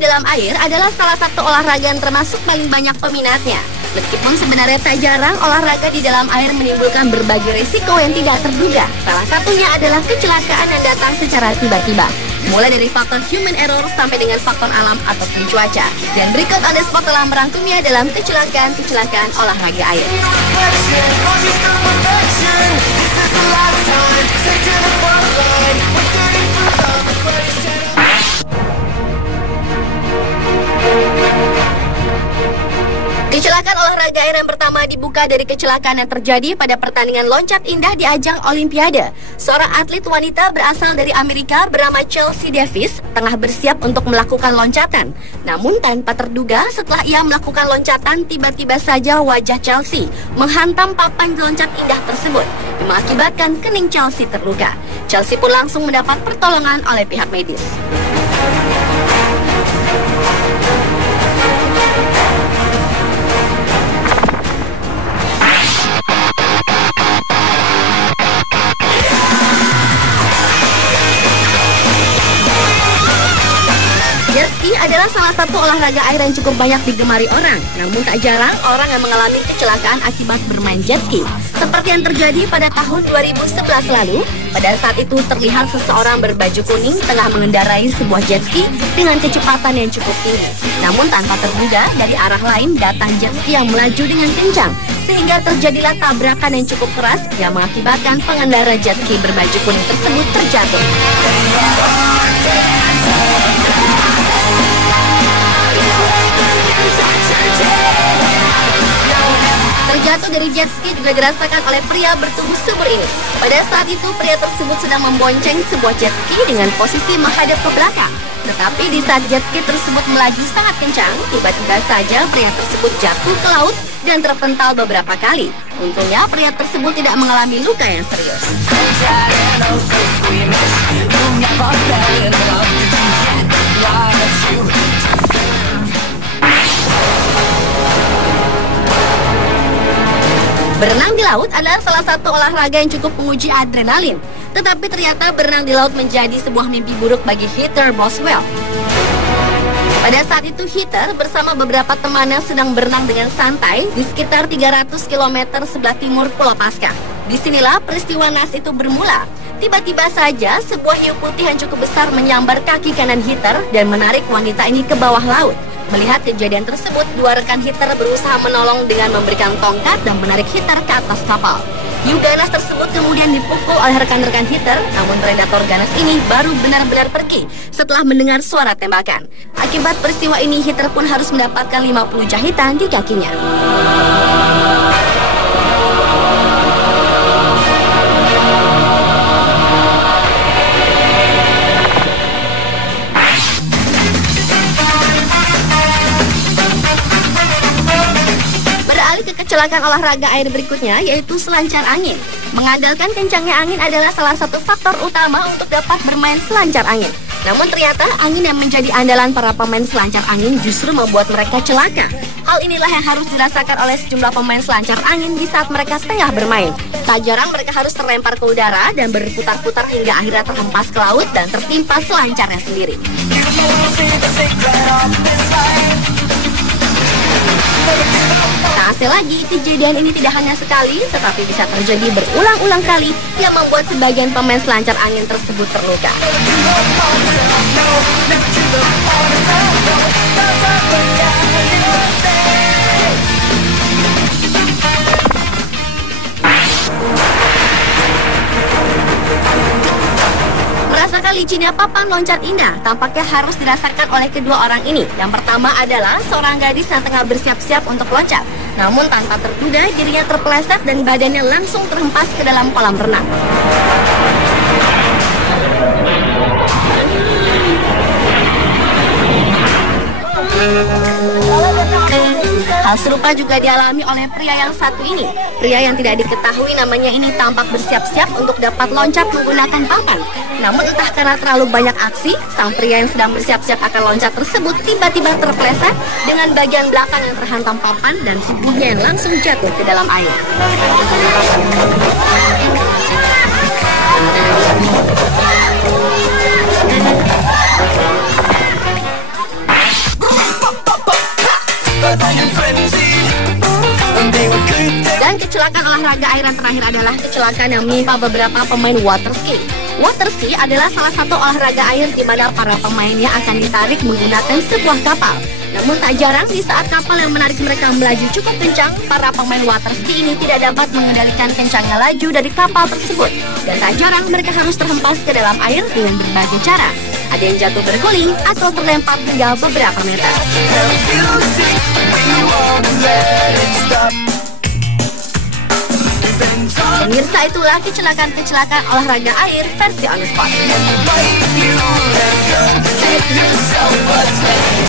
di dalam air adalah salah satu olahraga yang termasuk paling banyak peminatnya. Meskipun sebenarnya tak jarang olahraga di dalam air menimbulkan berbagai risiko yang tidak terduga. Salah satunya adalah kecelakaan yang datang secara tiba-tiba. Mulai dari faktor human error sampai dengan faktor alam ataupun cuaca. Dan berikut On The Spot telah merangkumnya dalam kecelakaan olahraga air. Kecelakaan olahraga air yang pertama dibuka dari kecelakaan yang terjadi pada pertandingan loncat indah di ajang Olimpiade. Seorang atlet wanita berasal dari Amerika bernama Chelsea Davis tengah bersiap untuk melakukan loncatan. Namun tanpa terduga setelah ia melakukan loncatan, tiba-tiba saja wajah Chelsea menghantam papan loncat indah tersebut, yang mengakibatkan kening Chelsea terluka. Chelsea pun langsung mendapat pertolongan oleh pihak medis. Jet ski adalah salah satu olahraga air yang cukup banyak digemari orang. Namun tak jarang orang yang mengalami kecelakaan akibat bermain jet ski. Seperti yang terjadi pada tahun 2011 lalu. Pada saat itu terlihat seseorang berbaju kuning tengah mengendarai sebuah jet ski dengan kecepatan yang cukup tinggi. Namun tanpa terduga dari arah lain datang jet ski yang melaju dengan kencang. Sehingga terjadilah tabrakan yang cukup keras yang mengakibatkan pengendara jet ski berbaju kuning tersebut terjatuh. Terjatuh dari jet ski juga dirasakan oleh pria bertubuh subur ini. Pada saat itu pria tersebut sedang membonceng sebuah jet ski dengan posisi menghadap ke belakang. Tetapi di saat jet ski tersebut melaju sangat kencang, tiba-tiba saja pria tersebut jatuh ke laut dan terpental beberapa kali. Untungnya pria tersebut tidak mengalami luka yang serius. Berenang di laut adalah salah satu olahraga yang cukup menguji adrenalin. Tetapi ternyata berenang di laut menjadi sebuah mimpi buruk bagi Heather Boswell. Pada saat itu Heather bersama beberapa temannya sedang berenang dengan santai di sekitar 300 km sebelah timur Pulau Pasca. Disinilah peristiwa naas itu bermula. Tiba-tiba saja sebuah hiu putih yang cukup besar menyambar kaki kanan Heather dan menarik wanita ini ke bawah laut. Melihat kejadian tersebut, dua rekan Heather berusaha menolong dengan memberikan tongkat dan menarik Heather ke atas kapal. Hiu ganas tersebut kemudian dipukul oleh rekan-rekan Heather, namun predator ganas ini baru benar-benar pergi setelah mendengar suara tembakan. Akibat peristiwa ini, Heather pun harus mendapatkan 50 jahitan di kakinya. Kecelakaan olahraga air berikutnya yaitu selancar angin. Mengandalkan kencangnya angin adalah salah satu faktor utama untuk dapat bermain selancar angin. Namun ternyata angin yang menjadi andalan para pemain selancar angin justru membuat mereka celaka. Hal inilah yang harus dirasakan oleh sejumlah pemain selancar angin di saat mereka tengah bermain. Tak jarang mereka harus terlempar ke udara dan berputar-putar hingga akhirnya terhempas ke laut dan tertimpa selancarnya sendiri. Tak asing lagi, kejadian ini tidak hanya sekali, tetapi bisa terjadi berulang-ulang kali yang membuat sebagian pemain selancar angin tersebut terluka. Merasakan licinnya papan loncat indah tampaknya harus dirasakan oleh kedua orang ini. Yang pertama adalah seorang gadis yang tengah bersiap-siap untuk loncat. Namun tanpa terduga dirinya terpeleset dan badannya langsung terhempas ke dalam kolam renang. Hal serupa juga dialami oleh pria yang satu ini. Pria yang tidak diketahui namanya ini tampak bersiap-siap untuk dapat loncat menggunakan papan. Namun entah karena terlalu banyak aksi, sang pria yang sedang bersiap-siap akan loncat tersebut tiba-tiba terpeleset dengan bagian belakang yang terhantam papan dan tubuhnya yang langsung jatuh ke dalam air. kecelakaan olahraga air yang terakhir adalah kecelakaan yang menimpa beberapa pemain water ski. Water ski adalah salah satu olahraga air di mana para pemainnya akan ditarik menggunakan sebuah kapal. Namun tak jarang di saat kapal yang menarik mereka melaju cukup kencang, para pemain water ski ini tidak dapat mengendalikan kencangnya laju dari kapal tersebut. Dan tak jarang mereka harus terhempas ke dalam air dengan berbagai cara. Ada yang jatuh berguling atau terlempar hingga beberapa meter. Pemirsa, itulah kecelakaan-kecelakaan olahraga air versi on the spot.